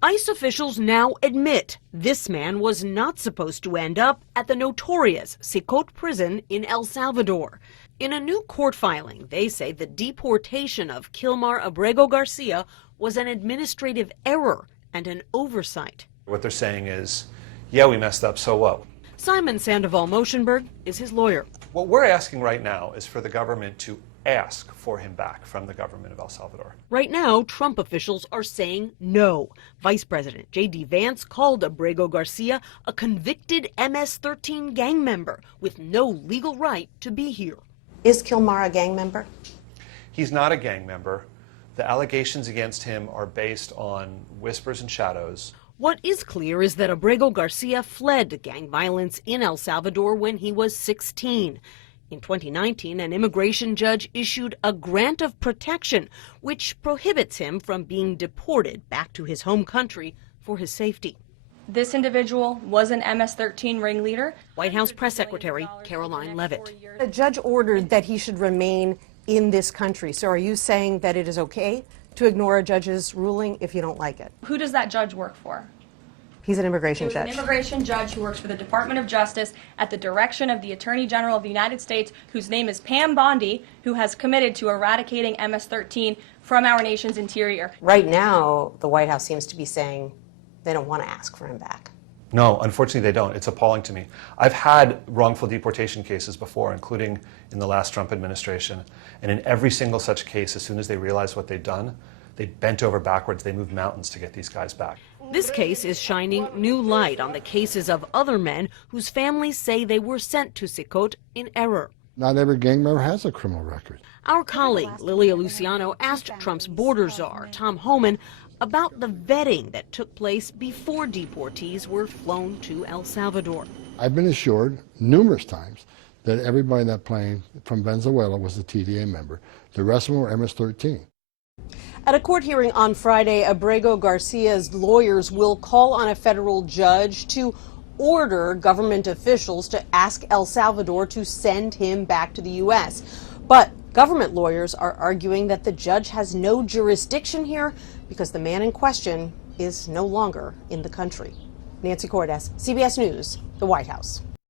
ICE officials now admit this man was not supposed to end up at the notorious Sicotte prison in El Salvador. In a new court filing, they say the deportation of Kilmar Armando Garcia was an administrative error and an oversight. What they're saying is, yeah, we messed up, so what? Simon Sandoval-Moschenberg is his lawyer. What we're asking right now is for the government to ask for him back from the government of El Salvador. Right now, Trump officials are saying no. Vice President J.D. Vance called Abrego Garcia a convicted MS-13 gang member with no legal right to be here. Is Kilmar a gang member? He's not a gang member. The allegations against him are based on whispers and shadows. What is clear is that Abrego Garcia fled gang violence in El Salvador when he was 16. In 2019, an immigration judge issued a grant of protection, which prohibits him from being deported back to his home country for his safety. This individual was an MS-13 ringleader. White House Press Secretary Caroline Leavitt. The judge ordered that he should remain in this country. So are you saying that it is okay to ignore a judge's ruling if you don't like it? Who does that judge work for? He's an immigration judge. An immigration judge who works for the Department of Justice at the direction of the Attorney General of the United States, whose name is Pam Bondi, who has committed to eradicating MS-13 from our nation's interior. Right now, the White House seems to be saying they don't want to ask for him back. No, unfortunately they don't. It's appalling to me. I've had wrongful deportation cases before, including in the last Trump administration. And in every single such case, as soon as they realized what they'd done, they bent over backwards. They moved mountains to get these guys back. This case is shining new light on the cases of other men whose families say they were sent to Sicotte in error. Not every gang member has a criminal record. Our colleague, Lilia Luciano, asked Trump's border czar, Tom Homan, about the vetting that took place before deportees were flown to El Salvador. I've been assured numerous times that everybody in that plane from Venezuela was a TDA member. The rest of them were MS-13. At a court hearing on Friday, Abrego Garcia's lawyers will call on a federal judge to order government officials to ask El Salvador to send him back to the U.S. But government lawyers are arguing that the judge has no jurisdiction here because the man in question is no longer in the country. Nancy Cordes, CBS News, the White House.